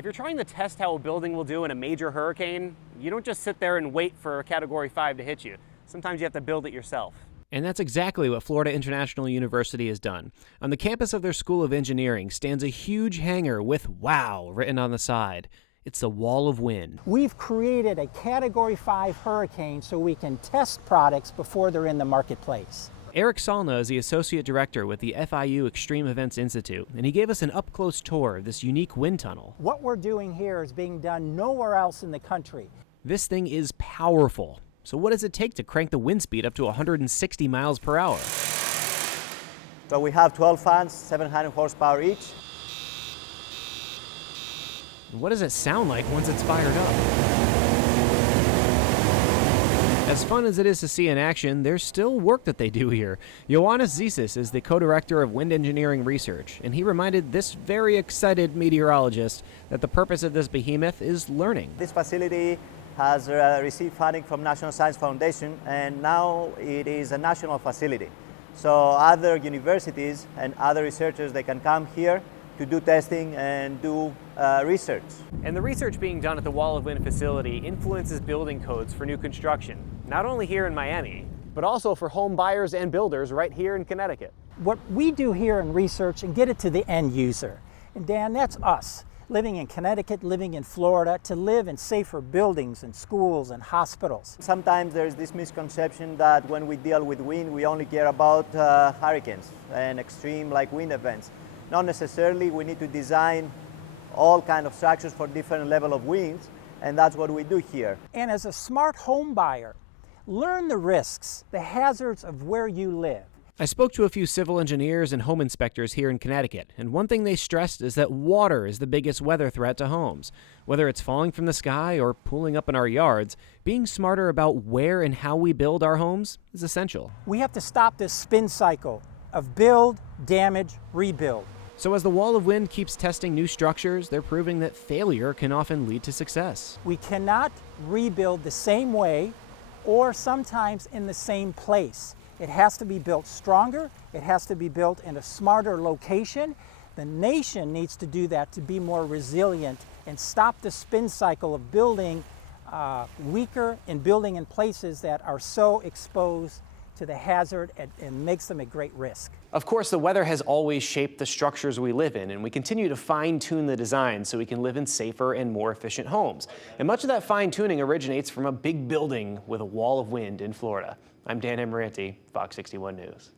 If you're trying to test how a building will do in a major hurricane, you don't just sit there and wait for a Category 5 to hit you. Sometimes you have to build it yourself. And that's exactly what Florida International University has done. On the campus of their School of Engineering stands a huge hangar with "WOW" written on the side. It's the Wall of Wind. We've created a Category 5 hurricane so we can test products before they're in the marketplace. Eric Salna is the Associate Director with the FIU Extreme Events Institute, and he gave us an up-close tour of this unique wind tunnel. What we're doing here is being done nowhere else in the country. This thing is powerful. So what does it take to crank the wind speed up to 160 miles per hour? So we have 12 fans, 700 horsepower each. What does it sound like once it's fired up? As fun as it is to see in action, there's still work that they do here. Ioannis Zisis is the co-director of wind engineering research, and he reminded this very excited meteorologist that the purpose of this behemoth is learning. This facility has received funding from National Science Foundation, and now it is a national facility. So other universities and other researchers, they can come here to do testing and do research. And the research being done at the Wall of Wind facility influences building codes for new construction, not only here in Miami, but also for home buyers and builders right here in Connecticut. What we do here in research and get it to the end user. And Dan, that's us, living in Connecticut, living in Florida, to live in safer buildings and schools and hospitals. Sometimes there's this misconception that when we deal with wind, we only care about hurricanes and extreme like wind events. Not necessarily. We need to design all kinds of structures for different level of winds, and that's what we do here. And as a smart home buyer, learn the risks, the hazards of where you live. I spoke to a few civil engineers and home inspectors here in Connecticut, and one thing they stressed is that water is the biggest weather threat to homes. Whether it's falling from the sky or pooling up in our yards, being smarter about where and how we build our homes is essential. We have to stop this spin cycle of build, damage, rebuild. So as the Wall of Wind keeps testing new structures, they're proving that failure can often lead to success. We cannot rebuild the same way or sometimes in the same place. It has to be built stronger. It has to be built in a smarter location. The nation needs to do that to be more resilient and stop the spin cycle of building weaker and building in places that are so exposed to the hazard and makes them a great risk. Of course, the weather has always shaped the structures we live in, and we continue to fine-tune the design so we can live in safer and more efficient homes. And much of that fine-tuning originates from a big building with a wall of wind in Florida. I'm Dan Emeranti, Fox 61 News.